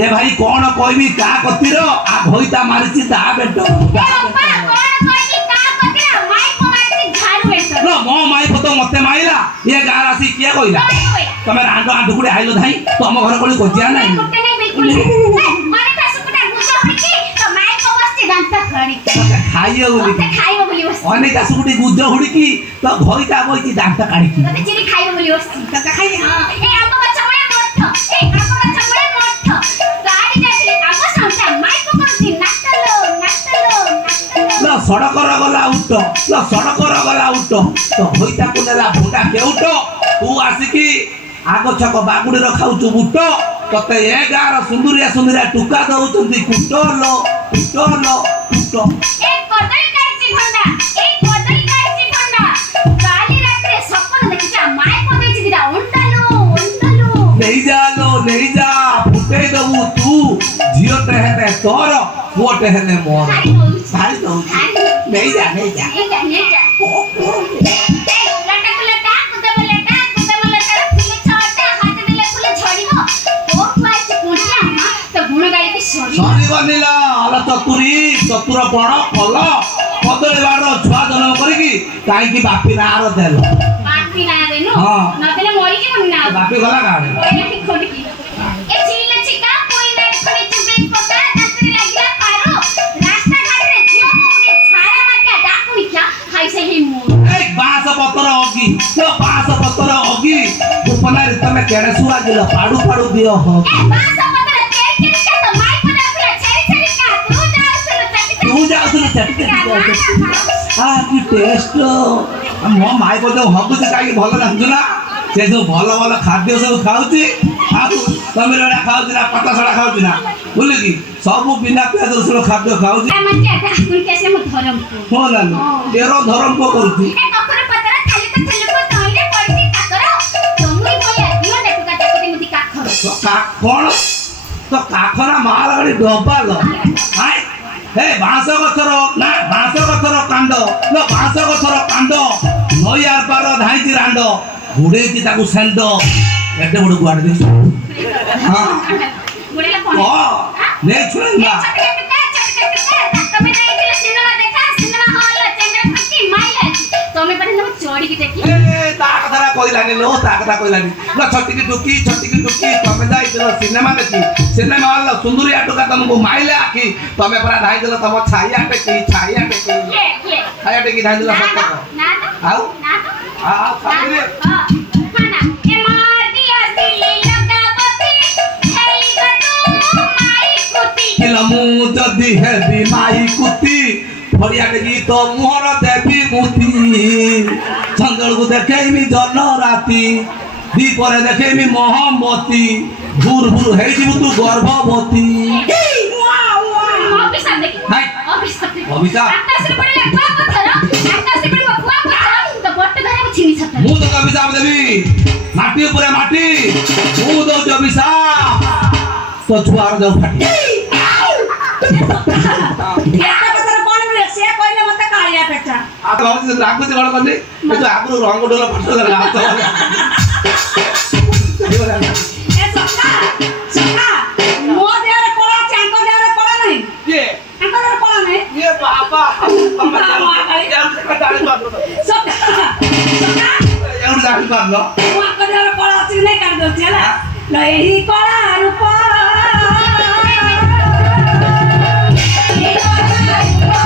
ए भाई कौन कहबी का कतिर आ भइता मारिछि दा बेटो नो मो माई पतो मते माइला ये गार आसी किया कइला तमे रांडो आंडू गुडे आइलो धाई तम घर कोली कोजिया नाही माने कासुकुटा गुजो हकी तो माई को बसती दांत खड़ी खाइयो बोली अनेक कासुकुटी गुजो हुडकी तो भइता बइछि दांत काढी तो चिरी खाइयो बोली बसती तो खाइ ए आंबा गछ मुळे मठ ए आंबा गछ मुळे मठ गाडी जातले आंबा संता माई को करती नाटलो लो सड़क गला उठ लो सड़क गला उठ तो भइता को नेला भुंडा केउट तू आसिकी आगो छक बागुडी रखाउछु बुट तते ए गार सुंदरिया टुका दउचंती कुटो लो कुटो ए कदली काची भंडा काली रात्रे सपन देखिचा माई को देछि दिरा उंडलो नहीं जा फुटे दबु तू जियो तेहने तोर वो तेहने मोर सारी दउ नहीं जा लटा कुदे बोलेटा फिले छोटा हाथ दिले फुले झड़िबो ओ पाइछ कुटिया तो गुण गाई की सॉरी बनिला अल चतुर बड़ फल कदली बाड़ छुआ जन्म करिकी काई की बापी नार देलो बापी ना देनु नदेले मरि की मुन्ना बापी गला गाड़े ओए ठीक खोडकी ए चिले चिका कोई ना खड़ी चुबे पका दांतरी लागिला पारो रास्ता घाट रे जियो मुके छाया माके डाकुनी क्या हाई से ही मोर ए बास पत्तर अगी उपना रे तमे केड़े सुआ गेलो पाडू दियो हो ए बास पत्तर के का तो माई को ना छेरी का तू जाउसलो चटी आ की टेस्ट मो माई को तो हबुच काई भलो लागुना से जो भलो खाद्य सब खाउची आउ तमे रेडा खाउची ना पत्ता सड़ा खाउची ना बोले की सब बिना प्याज रसुन खाद्य खाउची ए मन के डाकुनी कैसे मो धरम को हो ना तेरो धरम को करती ए ककर पत्तर खाली तो थले को तइले पड़ती काकर तमुई बोले दियो देखो का ताकती मुदी काखर तो काखण तो काखरा माल गडी डबाल हाय हे बांस गथर कांड लो बांस गथर कांड नई आर पार धाइची रांड गुडेची ताकू सेंड एटे बड़ गुआड दे हां गुडेला कोन ले छुना तमे जाइले सिनेमा देखा सिनेमा हॉल चेंगर फटी माइला तमे परे न चोडी की देखी ए ता कथा कइलानी लो ता कथा कइलानी लो छटी की टुकी तमे जाइलो सिनेमा देखी सिनेमा हॉल सुंदरी आटुका तुमको माइला आखी तमे परा धाइ देलो तम छाया टेकी ये छाया टेकी धाइ देलो सत्ता ना आउ आ खाली खाना ए मार दिया दिली लगावती हेई गतू माई कुती किलमु जदी हेबी माई कुती फरिया टेकी तो मोर देवी मुती चंदल को देखेमी जन राती दी परे देखेमी मोहम्मती भूर हेई जीवु तू गर्भवती ऑफिस देखी हाय ऑफिस आकाश रे पड़े लगवा पत्थर आकाश रे पड़े बकुआ पत्थर तो बट्ट धरे में छिनी छत मु तो अभिशाप देवी माटी ऊपर माटी मु दो जो अभिशाप तो छुआर दो फाटी एटा पत्थर कोन मिले से कहले मते कालिया पेचा आ बाबू से लागु से गड़ करनी ए तो आगु रंग डोला फटो गला तो ए सका मो देर कोला चांको देर कोला नहीं ये अंको देर कोला नहीं ये बाबा सका एउ लाग करलो मो अंको देर कोला अछि नहीं कर दो चला ल एही कोला